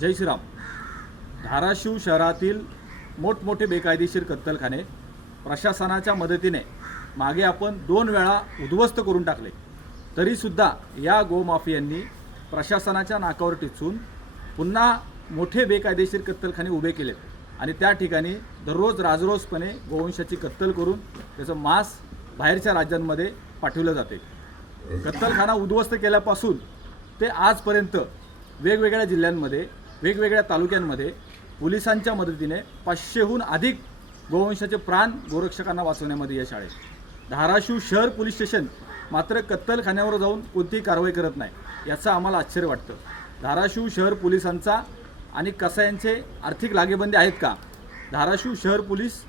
जय श्रीराम। धाराशिव शहरातील मोठमोठे बेकायदेशीर कत्तलखाने प्रशासनाच्या मदतीने मागे आपण 2 वेळा उद्ध्वस्त करून टाकले, तरीसुद्धा या गोमाफियांनी प्रशासनाच्या नाकावर टिचून पुन्हा मोठे बेकायदेशीर कत्तलखाने उभे केलेत आणि त्या ठिकाणी दररोज राजरोसपणे गोवंशाची कत्तल करून त्याचं मांस बाहेरच्या राज्यांमध्ये पाठवलं जाते। कत्तलखाना उद्ध्वस्त केल्यापासून ते आजपर्यंत वेगवेगळ्या जिल्ह्यांमध्ये वेगवेगळ्या तालुक्यांमध्ये पोलिसांच्या मदतीने 500हून अधिक गोवंशाचे प्राण गोरक्षकांना वाचवण्यामध्ये यश आले। धाराशिव शहर पोलीस स्टेशन मात्र कत्तलखान्यावर जाऊन कोणतीही कारवाई करत नाही, याचं आम्हाला आश्चर्य वाटतं। धाराशिव शहर पोलिसांचा आणि कसायांचे आर्थिक लागेबंदी आहेत का? धाराशिव शहर पोलीस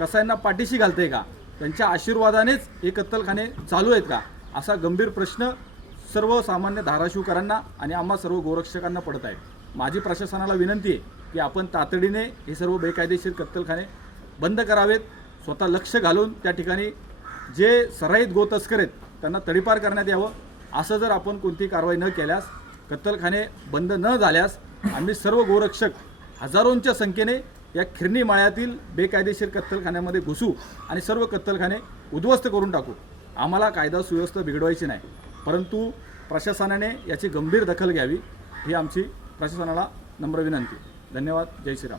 कसायांना पाठीशी घालते का? त्यांच्या आशीर्वादानेच हे कत्तलखाने चालू आहेत का? असा गंभीर प्रश्न सर्वसामान्य धाराशिवकरांना आणि आम्हा सर्व गोरक्षकांना पडत आहे। माझी प्रशासनाला विनंती आहे की आपण तातडीने हे सर्व बेकायदेशीर कत्तलखाने बंद करावेत। स्वतः लक्ष घालून त्या ठिकाणी जे सराईत गोतस्कर आहेत त्यांना तडीपार करण्यात यावं। असं जर आपण कोणती कारवाई न केल्यास, कत्तलखाने बंद न झाल्यास आम्ही सर्व गोरक्षक हजारोंच्या संख्येने या खिरणी माळ्यातील बेकायदेशीर कत्तलखान्यामध्ये घुसू आणि सर्व कत्तलखाने उद्ध्वस्त करून टाकू। आम्हाला कायदा सुव्यवस्था बिघडवायची नाही, परंतु प्रशासनाने याची गंभीर दखल घ्यावी ही आमची प्रशासनाला नम्र विनंती। धन्यवाद। जय श्रीराम।